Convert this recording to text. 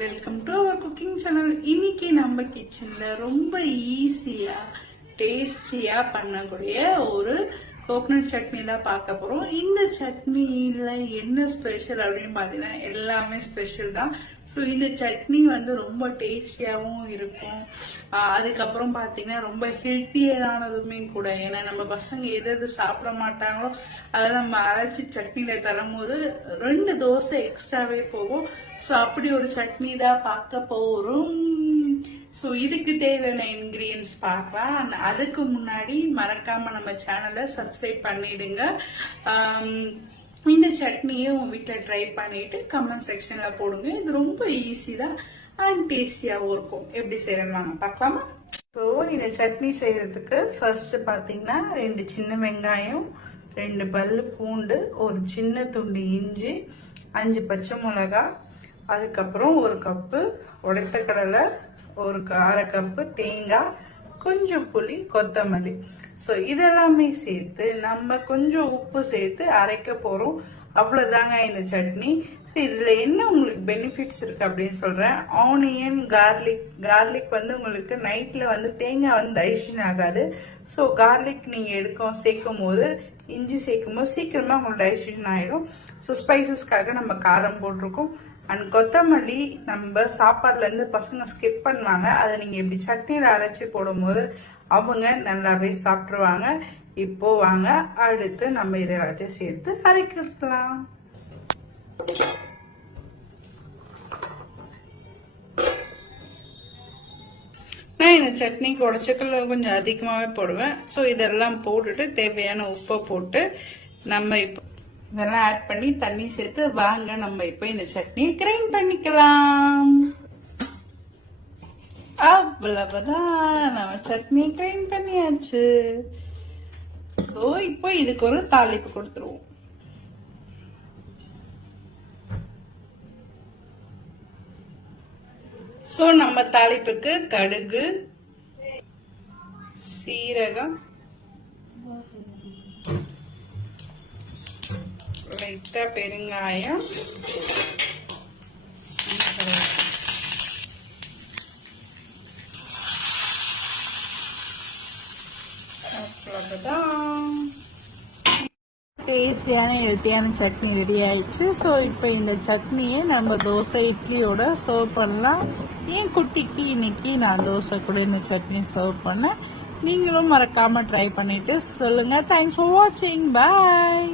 Welcome to our cooking channel. இன்னைக்கு நம்ம கிச்சன்ல ரொம்ப ஈஸியா டேஸ்டியா பண்ணக்கூடிய ஒரு கோகனட் சட்னி தான் பார்க்க போறோம். இந்த சட்னியில என்ன ஸ்பெஷல் அப்படின்னு பாத்தீங்கன்னா எல்லாமே ஸ்பெஷல் தான். ஸோ இந்த சட்னி ரொம்ப டேஸ்டியாகவும் இருக்கும். அதுக்கப்புறம் பார்த்தீங்கன்னா ரொம்ப ஹெல்த்தியரானதுமே கூட. ஏன்னா நம்ம பசங்க எது சாப்பிட மாட்டாங்களோ அதை நம்ம அரைச்சி சட்னியில தரும்போது 2 தோசை எக்ஸ்ட்ராவே போகும். ஸோ அப்படி ஒரு சட்னி தான் பார்க்க போறோம். ஸோ இதுக்கு தேவையான இன்கிரீடியன்ஸ் பார்க்கலாம். அதுக்கு முன்னாடி மறக்காம நம்ம சேனலை சப்ஸ்கிரைப் பண்ணிடுங்க. இந்த சட்னியை உங்க வீட்டில் ட்ரை பண்ணிட்டு கமெண்ட் செக்ஷன்ல போடுங்க. இது ரொம்ப ஈஸி தான் அண்ட் டேஸ்டியாகவும் இருக்கும். எப்படி செய்யறாங்க பார்க்கலாமா? ஸோ இந்த சட்னி செய்யறதுக்கு ஃபர்ஸ்ட் பார்த்தீங்கன்னா 2 சின்ன வெங்காயம், 2 பல்லு பூண்டு, ஒரு சின்ன துண்டு இஞ்சி, 5 பச்சை மிளகாய், அதுக்கப்புறம் 1 கப்பு உடைத்த கடலை, ஒரு 1/2 கப்பு தேங்காய், கொஞ்சம் புளி, கொத்தமல்லி. ஸோ இதெல்லாமே சேர்த்து நம்ம கொஞ்சம் உப்பு சேர்த்து அரைக்க போறோம். அவ்வளவுதாங்க இந்த சட்னி. இதுல என்ன உங்களுக்கு பெனிஃபிட்ஸ் இருக்கு அப்படின்னு சொல்றேன். ஆனியன், கார்லிக் உங்களுக்கு நைட்ல தேங்காய் டைஜஷன் ஆகாது. ஸோ கார்லிக் நீங்க சேர்க்கும் போது, இஞ்சி சேர்க்கும் போது சீக்கிரமா உங்களுக்கு டைஜஷன் ஆயிடும். ஸோ ஸ்பைசஸ்க்காக நம்ம காரம் போட்டிருக்கோம். அண்ட் கொத்தமல்லி நம்ம சாப்பாடுல இருந்து பசங்க ஸ்கிப் பண்ணுவாங்க. அதை நீங்க இப்படி சட்னியில அரைச்சி போடும் போது அவங்க நல்லாவே சாப்பிட்டுருவாங்க. இப்போ வாங்க அடுத்து நம்ம இதை எல்லாத்தையும் சேர்த்து அரைக்கலாம். நான் இந்த சட்னிக்கு உடச்சக்கல்ல கொஞ்சம் அதிகமாகவே போடுவேன். ஸோ இதெல்லாம் போட்டுட்டு தேவையான உப்பை போட்டு நம்ம இப்போ இதெல்லாம் ஆட் பண்ணி தண்ணி சேர்த்து வாங்க நம்ம இப்போ இந்த சட்னியை கிரைண்ட் பண்ணிக்கலாம். அவ்வளவுதான், நம்ம சட்னி கிரைண்ட் பண்ணியாச்சு. ஸோ இப்போ இதுக்கு ஒரு தாளிப்பு கொடுத்துருவோம். ஸோ நம்ம தாளிப்புக்கு கடுகு, சீரகம், லைட்டா பெருங்காயம், டேஸ்டியான ஹெல்த்தியான சட்னி ரெடி ஆயிடுச்சு. ஸோ இப்போ இந்த சட்னியை நம்ம தோசை, இட்லியோட சர்வ் பண்ணலாம். என் குட்டிக்கு இன்னைக்கு நான் தோசை கூட இந்த சட்னி சர்வ் பண்ணேன். நீங்களும் மறக்காம ட்ரை பண்ணிட்டு சொல்லுங்க. தேங்க்ஸ் ஃபார் வாட்சிங். பாய்.